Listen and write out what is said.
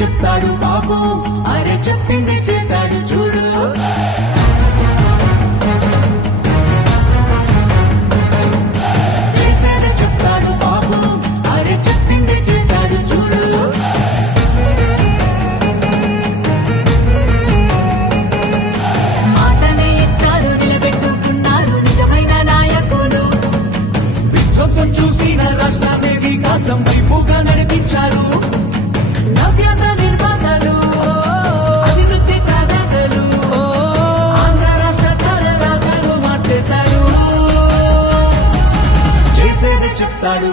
చెప్తాడు బాబు, అరే చెప్పింది చేశాడు చూడు. చేసేది చెప్తాడు బాబు, అరే చెప్పింది చేశాడు చూడు. మాటనే ఇచ్చారు, నిలబెట్టుకున్నారు నిజమైన నాయకులు. విధ్వంసం చూసిన రాష్ట్రాన్ని వికాసం వైపుగా నడిపించారు. నవ్యాంధ్ర నిర్మాతలు, అభివృద్ధి ప్రదాతలు, ఆంధ్ర రాష్ట్ర తలరాతలు మార్చేశారు. చేసేది చెప్తాడు